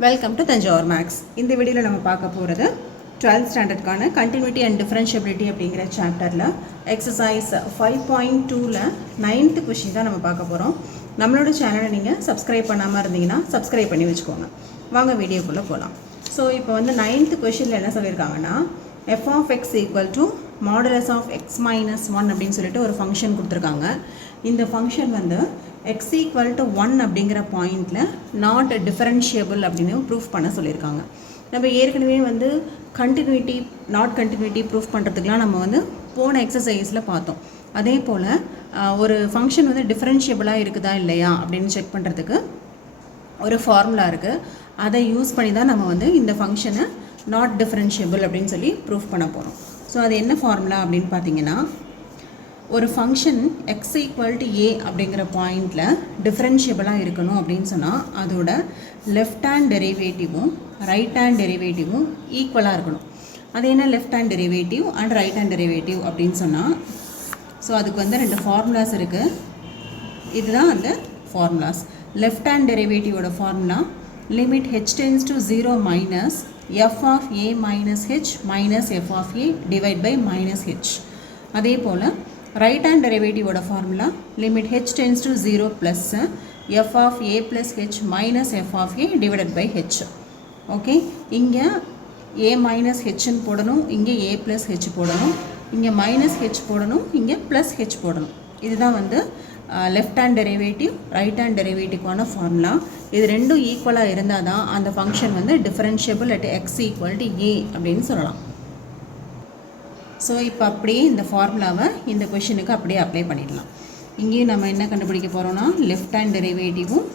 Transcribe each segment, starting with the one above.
Welcome to Thanjavur maths. இந்த வீடியோவில் நம்ம பார்க்க போகிறது 12th ஸ்டாண்டர்டுக்கான கண்டினியூட்டி அண்ட் டிஃபரன்ஷியபிலிட்டி அப்படிங்கிற சாப்டரில் எக்ஸசைஸ் 5.2ல் 9th கொஷின் தான் நம்ம பார்க்க போகிறோம். நம்மளோட சேனலை நீங்கள் சப்ஸ்கிரைப் பண்ணாமல் இருந்தீங்கன்னா சப்ஸ்கிரைப் பண்ணி வச்சுக்கோங்க. வாங்க வீடியோக்குள்ளே போகலாம். ஸோ இப்போ வந்து 9th கொஷினில் என்ன சொல்லியிருக்காங்கன்னா f of x equal to modulus of x minus 1 அப்படின்னு சொல்லிட்டு ஒரு ஃபங்க்ஷன் கொடுத்துருக்காங்க. இந்த ஃபங்க்ஷன் வந்து x equal to 1 அப்படிங்கிற பாயிண்டில் நாட் டிஃபரன்ஷியபிள் அப்படின்னு ப்ரூஃப் பண்ண சொல்லியிருக்காங்க. நம்ம ஏற்கனவே வந்து கண்டினியூட்டி நாட் கண்டினியூட்டி ப்ரூஃப் பண்ணுறதுக்குலாம் நம்ம வந்து போன எக்ஸசைஸில் பார்த்தோம். அதே போல் ஒரு ஃபங்க்ஷன் வந்து டிஃபரன்ஷியபிளாக இருக்குதா இல்லையா அப்படின்னு செக் பண்ணுறதுக்கு ஒரு ஃபார்முலா இருக்குது. அதை யூஸ் பண்ணி தான் நம்ம வந்து இந்த ஃபங்க்ஷனை நாட் டிஃபரன்ஷியபிள் அப்படின்னு சொல்லி ப்ரூஃப் பண்ண போகிறோம். ஸோ அது என்ன ஃபார்முலா அப்படின்னு பார்த்தீங்கன்னா, ஒரு function x equal to a அப்படிங்கிற பாயிண்டில் டிஃபரன்ஷியபிளாக இருக்கணும் அப்படின்னு சொன்னால் அதோட லெஃப்ட் ஹேண்ட் டெரிவேட்டிவும் ரைட் ஹேண்ட் டெரிவேட்டிவும் ஈக்குவலாக இருக்கணும். அது என்ன left hand derivative and right hand derivative அப்படின்னு சொன்னால், ஸோ அதுக்கு வந்து 2 ஃபார்முலாஸ் இருக்குது. இதுதான் அந்த ஃபார்முலாஸ். லெஃப்ட் ஹேண்ட் டெரிவேட்டிவோட formula limit h tends to 0 minus f of a minus h minus f of a divide by minus h. அதே போல் ரைட் ஹேண்ட் டெரிவேட்டிவோட formula limit h tends to 0 plus f of a plus h minus f of a divided by h. Okay, இங்கே a minus hன்னு போடணும், இங்கே a plus h போடணும், இங்கே minus h போடணும், இங்கே plus h போடணும். இதுதான் வந்து left hand derivative right hand டெரிவேட்டிவ்க்கான ஃபார்முலா. இது ரெண்டும் ஈக்குவலாக இருந்தால் தான் அந்த ஃபங்க்ஷன் வந்து differentiable at x equal to a அப்படின்னு சொல்லலாம். ஸோ இப்போ அப்படியே இந்த ஃபார்முலாவை இந்த கொஷினுக்கு அப்படியே அப்ளை பண்ணிடலாம். இங்கேயும் நம்ம என்ன கண்டுபிடிக்க போகிறோம்னா லெஃப்ட் ஹேண்ட் டெரிவேட்டிவும்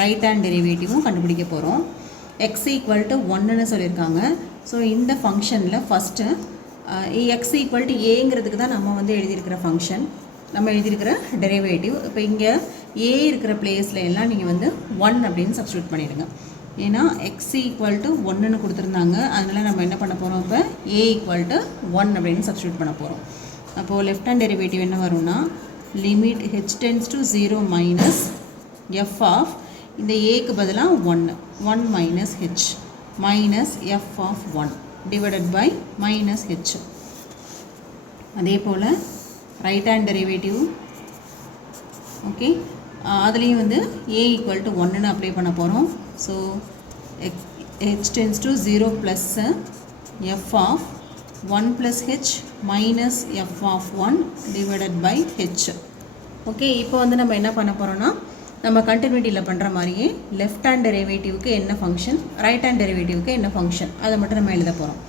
ரைட் ஹேண்ட் டெரிவேட்டிவும் கண்டுபிடிக்க போகிறோம். எக்ஸ் ஈக்குவல் டு 1ன்னு சொல்லியிருக்காங்க. ஸோ இந்த ஃபங்க்ஷனில் ஃபஸ்ட்டு எக்ஸ் ஈக்குவல் டு ஏங்கிறதுக்கு தான் நம்ம வந்து எழுதியிருக்கிற ஃபங்க்ஷன், நம்ம எழுதியிருக்கிற டெரிவேட்டிவ். இப்போ இங்கே ஏ இருக்கிற பிளேஸில் எல்லாம் நீங்கள் வந்து 1 அப்படின்னு சப்ஸ்டியூட் பண்ணிடுங்க. ஏன்னா எக்ஸ் ஈக்குவல் டு 1ன்னு கொடுத்துருந்தாங்க, அதனால் நம்ம என்ன பண்ண போகிறோம், இப்போ ஏ ஈக்குவல் டு 1 அப்படின்னு சப்ஸ்டியூட் பண்ண போகிறோம். அப்போது லெஃப்ட் ஹேண்ட் டெரிவேட்டிவ் என்ன வரும்னா limit h tends to 0 minus f of இந்த ஏக்கு பதிலாக 1 minus h minus f of 1 divided by minus h. அதே போல் ரைட் ஹேண்ட் டெரிவேட்டிவ் ஓகே, அதுலேயும் வந்து a ஈக்குவல் டு 1ன்னு அப்ளை பண்ண போகிறோம். So h tends to 0 plus f of 1 plus h minus f of 1 divided by h. Okay, இப்போ வந்து நம்ம என்ன பண்ண போகிறோம்னா நம்ம கண்டினியூட்டியில் பண்ணுற மாதிரியே லெஃப்ட் ஹேண்ட் டெரிவேட்டிவ்க்கு என்ன ஃபங்க்ஷன் ரைட் ஹேண்ட் டெரிவேட்டிவ்க்கு என்ன ஃபங்க்ஷன் அதை மட்டும் நம்ம எழுத போகிறோம்.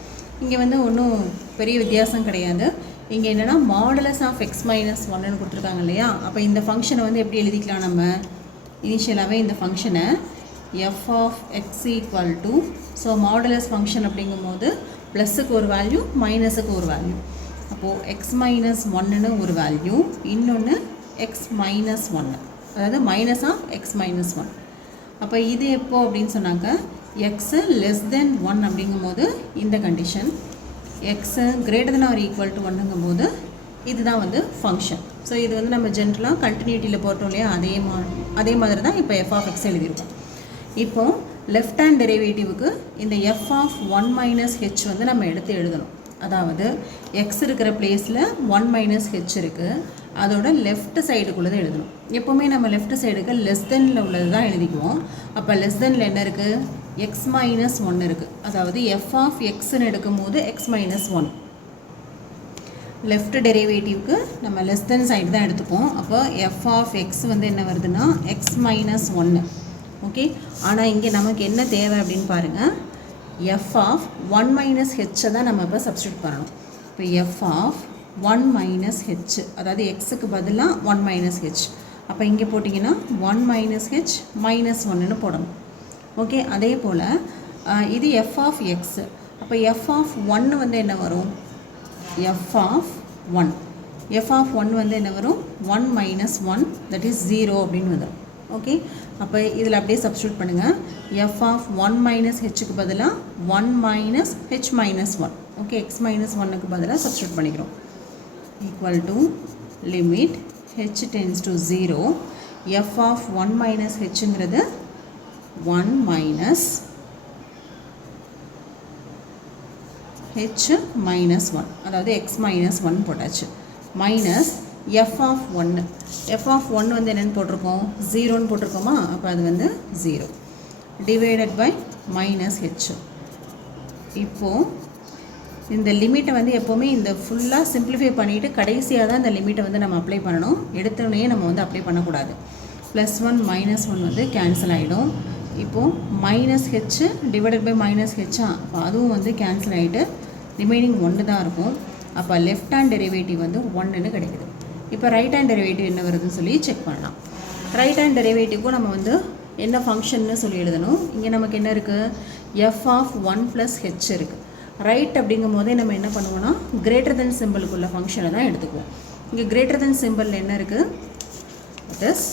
இங்கே வந்து ஒன்றும் பெரிய வித்தியாசம் கிடையாது. இங்கே என்னென்னா மாடுலஸ் ஆஃப் எக்ஸ் மைனஸ் 1ன்னு கொடுத்துருக்காங்க இல்லையா. அப்போ இந்த ஃபங்க்ஷனை வந்து எப்படி எழுதிக்கலாம், நம்ம இனிஷியலாகவே இந்த ஃபங்க்ஷனை f of x equal to, so modulus function அப்படிங்கும்போது ப்ளஸுக்கு ஒரு வேல்யூ மைனஸுக்கு ஒரு வேல்யூ. அப்போது எக்ஸ் மைனஸ் 1ன்னு ஒரு வேல்யூ, இன்னொன்று எக்ஸ் மைனஸ் 1, அதாவது மைனஸ் ஆஃப் எக்ஸ் மைனஸ் 1. அப்போ இது எப்போ அப்படின்னு சொன்னாக்க எக்ஸு லெஸ் தென் 1 அப்படிங்கும்போது இந்த condition, x greater than or equal to 1ங்கும்போது இதுதான் வந்து ஃபங்க்ஷன். ஸோ இது வந்து நம்ம ஜென்ரலாக கண்டினியூட்டியில் போட்டோம் இல்லையா, அதே மாதிரி தான் இப்போ எஃப் ஆஃப் எக்ஸ் எழுதியிருக்கோம். இப்போது லெஃப்ட் ஹேண்ட் டெரிவேட்டிவுக்கு இந்த எஃப் ஆஃப் 1 மைனஸ் ஹெச் வந்து நம்ம எடுத்து எழுதணும். அதாவது எக்ஸ் இருக்கிற பிளேஸில் 1 மைனஸ் ஹெச் இருக்குது, அதோட லெஃப்ட் சைடுக்குள்ளதை எழுதணும். எப்போவுமே நம்ம லெஃப்ட் சைடுக்கு லெஸ் தெனில் உள்ளது தான் எழுதிக்குவோம். அப்போ லெஸ் தெனில் என்ன இருக்குது, எக்ஸ் மைனஸ் 1 இருக்குது. அதாவது எஃப் ஆஃப் எக்ஸ்ன்னு எடுக்கும்போது எக்ஸ் மைனஸ் 1. லெஃப்ட் டெரிவேட்டிவ்க்கு நம்ம லெஸ் தென் சைடு தான் எடுத்துப்போம். அப்போ எஃப் ஆஃப் எக்ஸ் வந்து என்ன வருதுன்னா எக்ஸ் மைனஸ் 1. ஓகே, ஆனால் இங்கே நமக்கு என்ன தேவை அப்படின்னு பாருங்கள், எஃப் ஆஃப் 1 மைனஸ் ஹெச்சை தான் நம்ம இப்போ சப்ஸ்டியூட் பண்ணணும். இப்போ எஃப் ஆஃப் 1 மைனஸ் ஹெச், அதாவது எக்ஸுக்கு பதிலாக 1 மைனஸ் ஹெச். அப்போ இங்கே போட்டிங்கன்னா 1 மைனஸ் ஹெச் மைனஸ் 1ன்னு போடணும். ஓகே, அதே போல் இது எஃப் ஆஃப் எக்ஸு. அப்போ எஃப் ஆஃப் 1 வந்து என்ன வரும், எஃப் ஆஃப் 1, எஃப் ஆஃப் 1 வந்து என்ன வரும், 1 மைனஸ் 1 தட் இஸ் 0 அப்படின்னு வந்துடும். ஓகே, அப்போ இதில் அப்படியே சப்ஸ்டியூட் பண்ணுங்கள். எஃப் ஆஃப் 1 மைனஸ் ஹெச்சுக்கு பதிலாக 1 minus H minus 1. Okay, x minus 1க்கு பதிலாக சப்ஸ்டியூட் பண்ணிக்கிறோம். Equal to limit H tends to 0, f of 1 minus ஹெச்சுங்கிறது 1 minus h minus 1 அதாவது x minus 1 போட்டாச்சு minus f of 1 f of 1 வந்து என்னன்னு போட்டிருக்கோம் 0ன்னு போட்டிருக்கோமா அப்போ அது வந்து 0 divided by minus h இப்போது இந்த லிமிட்டை வந்து எப்போவுமே இந்த ஃபுல்லாக சிம்பிளிஃபை பண்ணிவிட்டு கடைசியாக தான் இந்த லிமிட்டை வந்து நம்ம அப்ளை பண்ணணும் எடுத்தோடனே நம்ம வந்து அப்ளை பண்ணக்கூடாது +1 -1 வந்து கேன்சல் ஆகிடும் இப்போது minus h divided by minus ஹெச்சா அப்போ அதுவும் வந்து கேன்சல் ஆகிட்டு ரிமைனிங் 1 தான் இருக்கும் அப்போ லெஃப்ட் ஹேண்ட் டெரிவேட்டிவ் வந்து 1ன்னு கிடைக்குது இப்போ ரைட் ஹேண்ட் டெரிவேட்டிவ் என்ன வருதுன்னு சொல்லி செக் பண்ணலாம் ரைட் ஹேண்ட் டெரிவேட்டிவ்க்கும் நம்ம வந்து என்ன ஃபங்க்ஷன்னு சொல்லி எழுதணும் இங்கே நமக்கு என்ன இருக்குது எஃப் ஆஃப் 1 + ஹெச் இருக்குது ரைட் அப்படிங்கும் போதே நம்ம என்ன பண்ணுவோம்னா கிரேட்டர் தென் சிம்பிளுக்குள்ள ஃபங்க்ஷனை தான் எடுத்துக்குவோம் இங்கே கிரேட்டர் தென் சிம்பிள் என்ன இருக்குது it is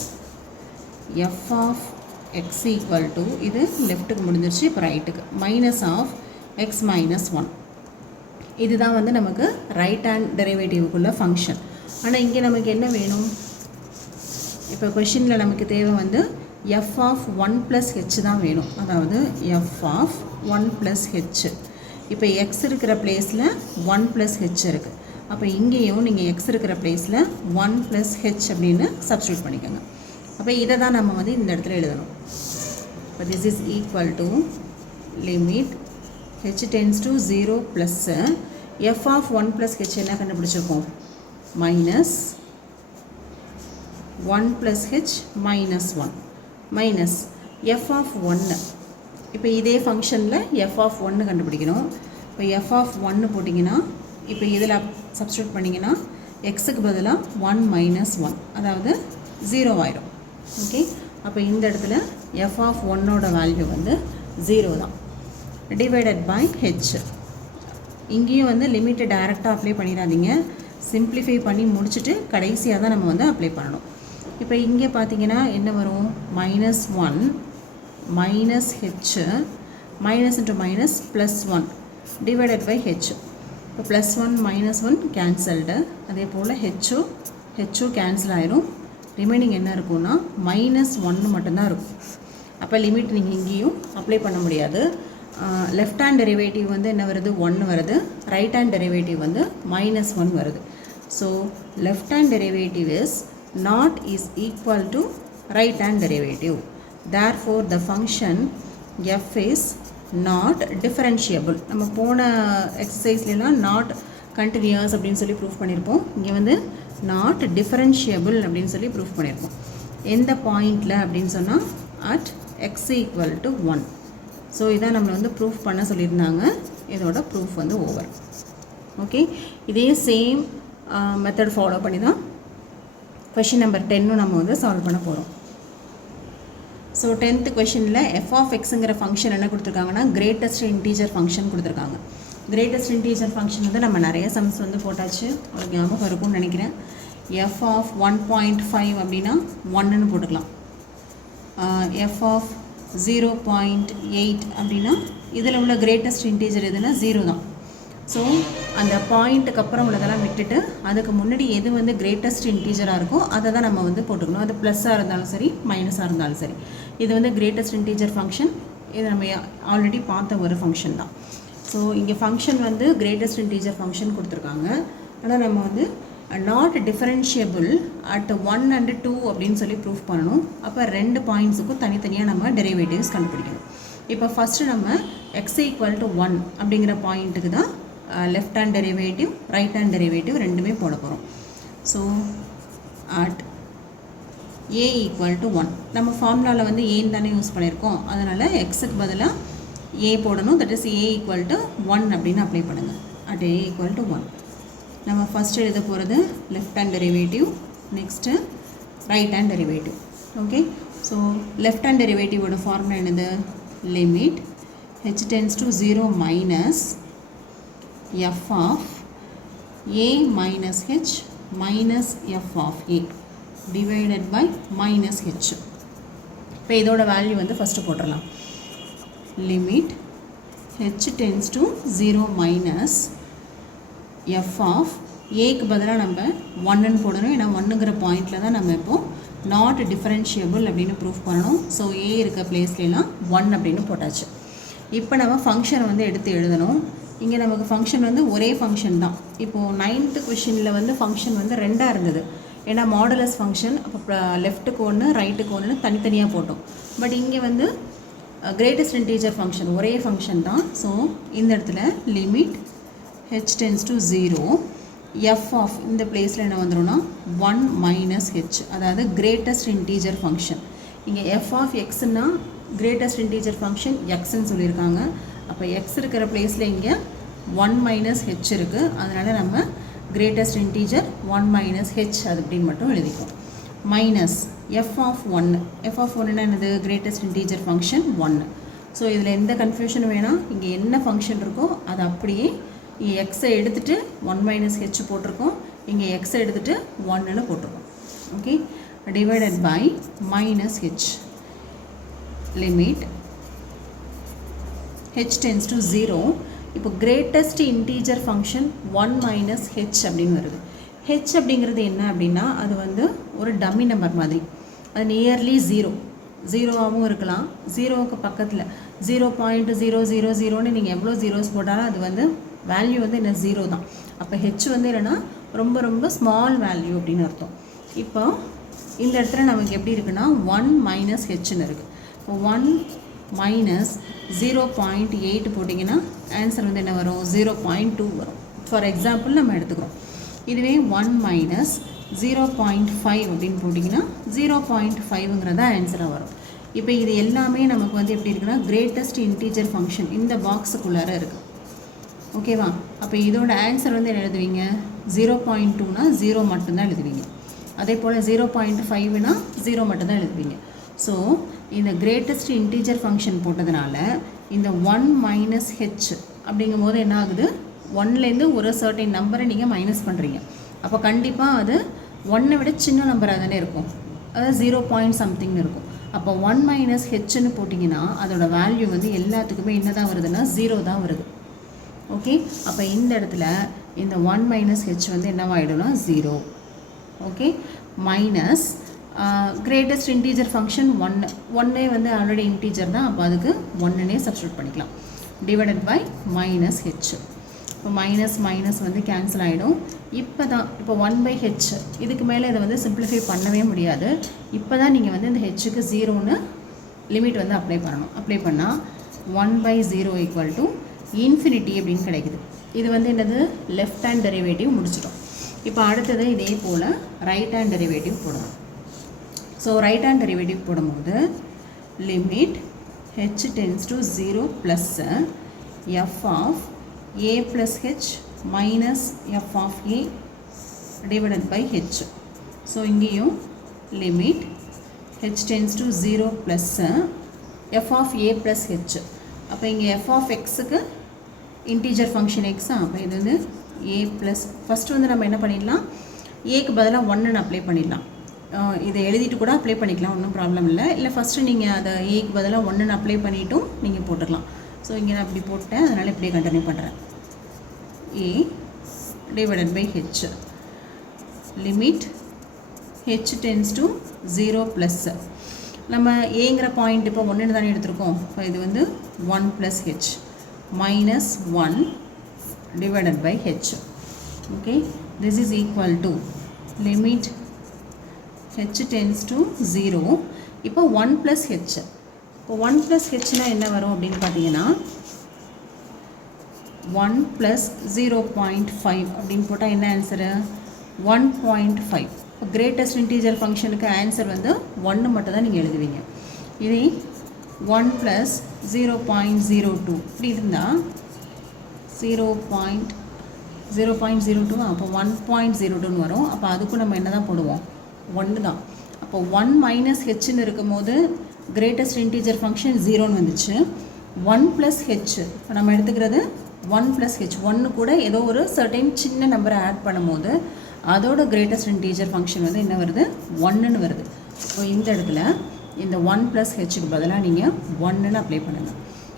F of X equal to இது லெஃப்ட்டுக்கு முடிஞ்சிருச்சு இப்போ ரைட்டுக்கு மைனஸ் ஆஃப் எக்ஸ் மைனஸ் 1 இதுதான் வந்து நமக்கு ரைட் ஹேண்ட் டெரிவேட்டிவுக்குள்ள ஃபங்க்ஷன் ஆனால் இங்கே நமக்கு என்ன வேணும் இப்போ கொஷினில் நமக்கு தேவை வந்து எஃப் ஆஃப் 1 + ஹெச் தான் வேணும் அதாவது எஃப் ஆஃப் 1 + ஹெச் இப்போ எக்ஸ் இருக்கிற பிளேஸில் 1 + ஹெச் இருக்குது அப்போ இங்கேயும் நீங்கள் எக்ஸ் இருக்கிற பிளேஸில் 1 + ஹெச் அப்படின்னு சப்ஸ்டியூட் பண்ணிக்கோங்க அப்போ இதை தான் நம்ம வந்து இந்த இடத்துல எழுதணும் இப்போ this is equal to limit H tends to 0 plus F of 1 + H என்ன கண்டுபிடிச்சிருக்கோம் minus 1 + H minus 1 minus F of 1 இப்போ இதே ஃபங்க்ஷனில் எஃப் ஆஃப் 1 கண்டுபிடிக்கணும் இப்போ எஃப் ஆஃப் 1 போட்டிங்கன்னா இப்போ இதில் சப்ஸ்டியூட் பண்ணிங்கன்னா எக்ஸுக்கு பதிலாக 1 - 1 அதாவது 0 ஆயிடும் ஓகே அப்போ இந்த இடத்துல எஃப் ஆஃப் 1ஓட வேல்யூ வந்து 0 தான் டிவைடட் பை ஹெச் இங்கேயும் வந்து லிமிட்டை டைரெக்டாக அப்ளை பண்ணிடாதீங்க சிம்பிளிஃபை பண்ணி முடிச்சுட்டு கடைசியாக தான் நம்ம வந்து அப்ளை பண்ணணும் இப்போ இங்கே பார்த்தீங்கன்னா என்ன வரும் -1 minus H minus into minus +1 divided by H இப்போ +1 -1 கேன்சல்டு அதே போல் ஹெச்சும் கேன்சல் ஆயிரும் ரிமைனிங் என்ன இருக்கும்னா -1 மட்டும்தான் இருக்கும் அப்போ லிமிட் நீங்கள் இங்கேயும் அப்ளை பண்ண முடியாது லெஃப்ட் ஹேண்ட் டெரிவேட்டிவ் வந்து என்ன வருது 1 வருது ரைட் ஹேண்ட் டெரிவேட்டிவ் வந்து -1 வருது so left hand derivative is not is equal to right hand derivative therefore the function f is not differentiable நம்ம போன எக்ஸசைஸ்லாம் நாட் கண்டினியூஸ் அப்படின்னு சொல்லி ப்ரூஃப் பண்ணியிருப்போம் இங்கே வந்து நாட் டிஃபரன்ஷியபிள் அப்படின்னு சொல்லி ப்ரூஃப் பண்ணியிருப்போம் எந்த பாயிண்டில் அப்படின்னு சொன்னால் at x equal to 1 so இதான் நம்மளை வந்து ப்ரூஃப் பண்ண சொல்லியிருந்தாங்க இதோட ப்ரூஃப் வந்து ஓவர் ஓகே இதே சேம் மெத்தட் ஃபாலோ பண்ணி தான் கொஷின் நம்பர் 10 நம்ம வந்து சால்வ் பண்ண போகிறோம் ஸோ 10th கொஷனில் எஃப் ஆஃப் எக்ஸுங்கிற ஃபங்க்ஷன் என்ன கொடுத்துருக்காங்கன்னா கிரேட்டஸ்ட் இன்டீஜர் ஃபங்க்ஷன் கொடுத்துருக்காங்க கிரேட்டஸ்ட் இன்டீஜர் ஃபங்க்ஷன் வந்து நம்ம நிறைய சம்ஸ் வந்து போட்டாச்சு ஒரு ஞாபகம் இருக்கும்னு நினைக்கிறேன் எஃப் ஆஃப் 1.5 அப்படின்னா 1ன்னு போட்டுக்கலாம் எஃப் ஆஃப் 0.8 அப்படின்னா இதில் உள்ள கிரேட்டஸ்ட் இன்டீஜர் எதுனா 0 தான் ஸோ அந்த பாயிண்ட்டுக்கு அப்புறம் உள்ளதெல்லாம் விட்டுட்டு அதுக்கு முன்னாடி எது வந்து கிரேட்டஸ்ட் இன்டீஜராக இருக்கோ அதை தான் நம்ம வந்து போட்டுக்கணும் அது ப்ளஸ்ஸாக இருந்தாலும் சரி மைனஸாக இருந்தாலும் சரி இது வந்து கிரேட்டஸ்ட் இன்டீஜர் ஃபங்க்ஷன் இது நம்ம ஆல்ரெடி பார்த்த ஒரு ஃபங்க்ஷன் தான் ஸோ இங்கே ஃபங்க்ஷன் வந்து கிரேட்டஸ்ட் இன்டீஜர் ஃபங்க்ஷன் கொடுத்துருக்காங்க ஆனால் நம்ம வந்து நாட் டிஃபரன்ஷியபிள் அட் 1 and 2 அப்படின்னு சொல்லி ப்ரூஃப் பண்ணணும் அப்போ 2 பாயிண்ட்ஸுக்கும் தனித்தனியாக நம்ம டெரிவேட்டிவ்ஸ் கண்டுபிடிக்கணும் இப்போ ஃபஸ்ட்டு நம்ம எக்ஸ் ஈக்குவல் டு 1 அப்படிங்கிற பாயிண்ட்டுக்கு தான் left hand derivative right hand derivative ரெண்டுமே போட போகிறோம் so at A equal to 1 நம்ம ஃபார்முலாவில் வந்து ஏன்னு தானே யூஸ் பண்ணியிருக்கோம் அதனால் எக்ஸுக்கு பதிலாக ஏ போடணும் that is a equal to 1 அப்படின்னு அப்ளை பண்ணுங்கள் அட் ஏ ஈக்குவல் டு 1 நம்ம ஃபஸ்ட்டு எழுத போகிறது left hand derivative next right hand derivative okay so left hand டெரிவேட்டிவோட ஃபார்முலா என்னது limit h tends to 0 minus f of a minus h minus f of a divided by minus h இப்போ இதோட value வந்து first போட்டுடலாம் limit h tends to 0 minus f of ஏக்கு பதிலாக நம்ம 1ன்னு போடணும் ஏன்னா 1ங்கிற பாயிண்டில் தான் நம்ம இப்போது நாட் டிஃபரன்ஷியபிள் அப்படின்னு ப்ரூஃப் பண்ணணும் ஸோ ஏ இருக்க பிளேஸ்லாம் 1 அப்படின்னு போட்டாச்சு இப்போ நம்ம ஃபங்க்ஷனை வந்து எடுத்து எழுதணும் இங்கே நமக்கு ஃபங்க்ஷன் வந்து ஒரே ஃபங்க்ஷன் தான். இப்போது 9th கொஷினில் வந்து ஃபங்க்ஷன் வந்து 2ஆக இருந்தது. ஏன்னா மாடுலஸ் ஃபங்க்ஷன் அப்போ லெஃப்ட்டுக்கு ஒன்று ரைட்டுக்கு ஒன்று தனித்தனியாக போட்டோம். பட் இங்கே வந்து கிரேட்டஸ்ட் இன்டீஜர் ஃபங்க்ஷன் ஒரே ஃபங்க்ஷன் தான். ஸோ இந்த இடத்துல limit h tends to 0 f of இந்த பிளேஸில் என்ன வந்துடும்னா 1 மைனஸ் ஹெச், அதாவது கிரேட்டஸ்ட் இன்டீஜர் ஃபங்க்ஷன். இங்கே f ஆஃப் எக்ஸ்னா கிரேட்டஸ்ட் இன்டீஜர் ஃபங்க்ஷன் எக்ஸ்ன்னு சொல்லியிருக்காங்க. அப்போ எக்ஸ் இருக்கிற பிளேஸில் இங்கே 1 மைனஸ் ஹெச் இருக்குது. அதனால் நம்ம கிரேட்டஸ்ட் இன்டீஜர் 1 மைனஸ் ஹெச் அது அப்படின்னு மட்டும் எழுதிக்கும். Minus F of 1. F of 1ன்னா என்னது? Greatest integer function 1. ஸோ இதில் எந்த கன்ஃபியூஷனும் வேணாம். இங்கே என்ன ஃபங்க்ஷன் இருக்கோ அது அப்படியே இங்கே எக்ஸை எடுத்துகிட்டு 1 மைனஸ் ஹெச் போட்டிருக்கோம், இங்கே எக்ஸை எடுத்துகிட்டு 1ன்னு போட்டிருக்கோம். Okay, divided by minus H limit h tends to 0. இப்போ greatest integer function 1 minus H அப்படின்னு வருது. ஹெச் அப்படிங்கிறது என்ன அப்படின்னா அது வந்து ஒரு டம்மி நம்பர் மாதிரி. அது நியர்லி 0 இருக்கலாம். 0க்கு பக்கத்தில் 0.000ன்னு நீங்கள் எவ்வளோ ஜீரோஸ் போட்டாலும் அது வந்து வேல்யூ வந்து என்ன 0 தான். அப்போ ஹெச் வந்து என்னென்னா ரொம்ப ரொம்ப ஸ்மால் வேல்யூ அப்படின்னு அர்த்தம். இப்போ இந்த இடத்துல நமக்கு எப்படி இருக்குன்னா 1 மைனஸ் ஹெச்னு இருக்குது. இப்போ 1 மைனஸ் 0.8 போட்டிங்கன்னா ஆன்சர் வந்து என்ன வரும்? 0.2 வரும். ஃபார் எக்ஸாம்பிள் நம்ம எடுத்துக்கிறோம். இதுவே 1 மைனஸ் 0.5 அப்படின்னு போட்டிங்கன்னா 0.5ங்கிறதா ஆன்சராக வரும். இப்போ இது எல்லாமே நமக்கு வந்து எப்படி இருக்குன்னா கிரேட்டஸ்ட் இன்டீஜர் ஃபங்க்ஷன் இந்த பாக்ஸுக்குள்ளார இருக்குது. ஓகேவா? அப்போ இதோட ஆன்சர் வந்து என்ன எழுதுவீங்க? 0.2னா 0 மட்டும்தான் எழுதுவீங்க. அதே போல் 0.5னா 0 மட்டும்தான் எழுதுவீங்க. ஸோ இந்த கிரேட்டஸ்ட் இன்டீஜர் ஃபங்க்ஷன் போட்டதுனால இந்த 1 மைனஸ் ஹெச் அப்படிங்கும் போது என்ன ஆகுது? 1லேருந்து ஒரு சர்டைன் நம்பரை நீங்கள் மைனஸ் பண்ணுறீங்க. அப்போ கண்டிப்பாக அது 1ஐ விட சின்ன நம்பராக தானே இருக்கும். அதாவது 0 சம்திங்னு இருக்கும். அப்போ 1 மைனஸ் ஹெச்னு போட்டிங்கன்னா அதோட வேல்யூ வந்து எல்லாத்துக்குமே என்ன தான் வருதுன்னா 0 தான் வருது. ஓகே, அப்போ இந்த இடத்துல இந்த 1 மைனஸ் ஹெச் வந்து என்னவாயிடும்னா 0. Okay, minus greatest integer function 1 வந்து ஆல்ரெடி இன்டீஜர் தான். அப்போ அதுக்கு 1னே சப்ஸ்டியூட் பண்ணிக்கலாம். Divided by minus H. இப்போ மைனஸ் மைனஸ் வந்து கேன்சல் ஆகிடும். இப்போ 1 பை ஹெச் இதுக்கு மேலே இதை வந்து சிம்பிளிஃபை பண்ணவே முடியாது. இப்போ தான் நீங்கள் வந்து இந்த ஹெச்சுக்கு 0ன்னு லிமிட் வந்து அப்ளை பண்ணணும். அப்ளை பண்ணால் 1 பை 0 ஈக்குவல் டு இன்ஃபினிட்டி அப்படின்னு கிடைக்குது. இது வந்து என்னது? லெஃப்ட் ஹேண்ட் டெரிவேட்டிவ் முடிச்சிட்டோம். இப்போ அடுத்தது இதே போல் ரைட் ஹேண்ட் டெரிவேட்டிவ் போடணும். ஸோ ரைட் ஹேண்ட் டெரிவேட்டிவ் போடும்போது limit h tends to 0 plus f of a plus h minus f of a divided by h. So இங்கேயும் limit h tends to 0 plus f of a plus h. அப்போ இங்கே f of எக்ஸுக்கு integer function எக்ஸா, அப்போ இது வந்து a plus first வந்து நம்ம என்ன பண்ணிடலாம்? ஏக்கு பதிலாக 1ன்னு அப்ளை பண்ணிடலாம். இதை எழுதிட்டு கூட அப்ளை பண்ணிக்கலாம், ஒன்றும் ப்ராப்ளம் இல்லை. இல்லை ஃபஸ்ட்டு நீங்கள் அதை ஏக்கு பதிலாக 1ன்னு அப்ளை பண்ணிவிட்டும் நீங்கள் போட்டுக்கலாம். ஸோ இங்கே நான் இப்படி போட்டேன், அதனால் இப்படியே கண்டினியூ பண்ணுறேன். a divided by h limit h tends to 0 plus நம்ம ஏங்கிற பாயிண்ட் இப்போ 1ன்னு தானே எடுத்திருக்கோம். இப்போ இது வந்து 1 plus H minus 1 divided by H. Okay, this is equal to limit h tends to 0. இப்போ 1 ப்ளஸ் ஹெச். இப்போ 1 ப்ளஸ் ஹெச்னா என்ன வரும் அப்படின்னு பார்த்தீங்கன்னா 1 ப்ளஸ் 0.5 அப்படின்னு போட்டால் என்ன ஆன்சரு? 1.5. இப்போ கிரேட்டஸ்ட் இன்டீஜர் ஃபங்க்ஷனுக்கு ஆன்சர் வந்து 1 மட்டும் தான் நீங்கள் எழுதுவீங்க. இதே 1 ப்ளஸ் 0.02 இப்படி இருந்தால் 0.02 அப்போ 1.02ன்னு வரும். அப்போ அதுக்கும் நம்ம என்ன தான் போடுவோம்? 1 தான். அப்போ 1 மைனஸ் ஹெச்னு இருக்கும் போது கிரேட்டஸ்ட் இன்டீஜர் ஃபங்க்ஷன் 0ன்னு வந்துச்சு. 1 ப்ளஸ் ஹெச் இப்போ நம்ம எடுத்துக்கிறது 1 ப்ளஸ் ஹெச். 1 கூட ஏதோ ஒரு சர்டைன் சின்ன நம்பரை ஆட் பண்ணும்போது அதோட கிரேட்டஸ்ட் இன்டீஜர் ஃபங்க்ஷன் வந்து என்ன வருது? 1ன்னு வருது. ஸோ இந்த இடத்துல இந்த 1 ப்ளஸ் ஹெச்சுக்கு பதிலாக நீங்கள் 1ன்னு அப்ளை பண்ணுங்கள்.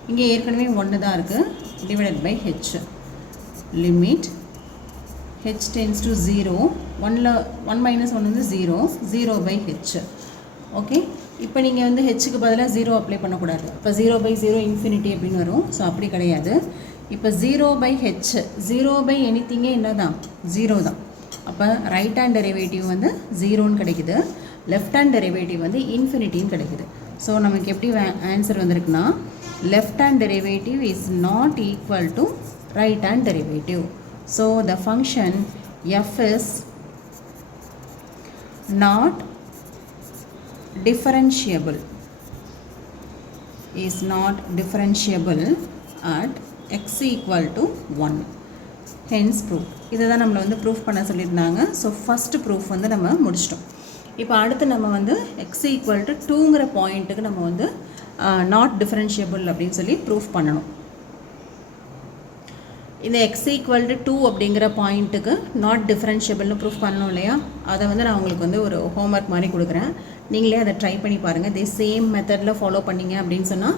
இங்கே ஏற்கனவே 1 தான் இருக்குது. Divided by H limit h tends to 0. 1 minus 1 வந்து 0 பை ஹெச். ஓகே, இப்போ நீங்கள் வந்து ஹெச்சுக்கு பதிலாக 0 அப்ளை பண்ணக்கூடாது. இப்போ 0 பை 0 இன்ஃபினிட்டி அப்படின்னு வரும். ஸோ அப்படி கிடையாது. இப்போ 0/h 0/anything என்ன தான் 0 தான். அப்போ ரைட் ஹேண்ட் டெரிவேட்டிவ் வந்து 0ன்னு கிடைக்குது, லெஃப்ட் ஹேண்ட் டெரிவேட்டிவ் வந்து இன்ஃபினிட்டின்னு கிடைக்குது. ஸோ நமக்கு எப்படி ஆன்சர் வந்திருக்குன்னா left hand derivative is not equal to right hand derivative. So the function f is not differentiable at x equal to 1. hence proof. இதை தான் நம்மளை வந்து ப்ரூஃப் பண்ண சொல்லியிருந்தாங்க. ஸோ ஃபஸ்ட்டு ப்ரூஃப் வந்து நம்ம முடிச்சிட்டோம். இப்போ அடுத்து நம்ம வந்து x equal to 2ங்கிற பாயிண்ட்டுக்கு நம்ம வந்து நாட் டிஃபரன்ஷியபிள் அப்படின்னு சொல்லி ப்ரூஃப் பண்ணணும். இந்த x equal to 2 அப்படிங்கிற பாயிண்ட்டுக்கு நாட் டிஃபரன்ஷியபிள்னு ப்ரூஃப் பண்ணணும் இல்லையா? அதை வந்து நான் உங்களுக்கு வந்து ஒரு ஹோம்ஒர்க் மாதிரி கொடுக்குறேன், நீங்களே அதை ட்ரை பண்ணி பாருங்கள். இதே சேம் மெத்தடில் ஃபாலோ பண்ணிங்க அப்படின்னு சொன்னால்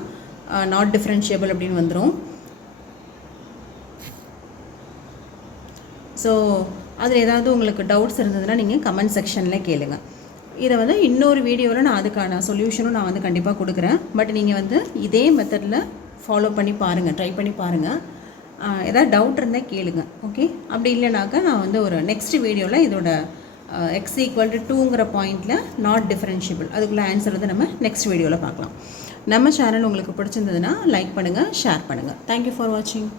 நாட் டிஃபரன்ஷியபிள் அப்படின்னு வந்துடும். ஸோ அதில் ஏதாவது உங்களுக்கு டவுட்ஸ் இருந்ததுன்னா நீங்கள் கமெண்ட் செக்ஷனில் கேளுங்க. இதை வந்து இன்னொரு வீடியோவில் நான் அதுக்கான சொல்யூஷனும் நான் வந்து கண்டிப்பாக கொடுக்குறேன். பட் நீங்கள் வந்து இதே மெத்தடில் ஃபாலோ பண்ணி பாருங்கள், ட்ரை பண்ணி பாருங்கள். ஏதாவது டவுட் இருந்தால் கேளுங்க. ஓகே, அப்படி இல்லைனாக்கா நான் வந்து ஒரு நெக்ஸ்ட் வீடியோவில் இதோட x equal to 2ங்கிற பாயிண்டில் நாட் டிஃபரன்ஷியபிள் அதுக்குள்ளே ஆன்சர் வந்து நம்ம நெக்ஸ்ட் வீடியோவில் பார்க்கலாம். நம்ம சேனல் உங்களுக்கு பிடிச்சிருந்ததுன்னா லைக் பண்ணுங்கள், ஷேர் பண்ணுங்கள். தேங்க்யூ ஃபார் வாட்சிங்.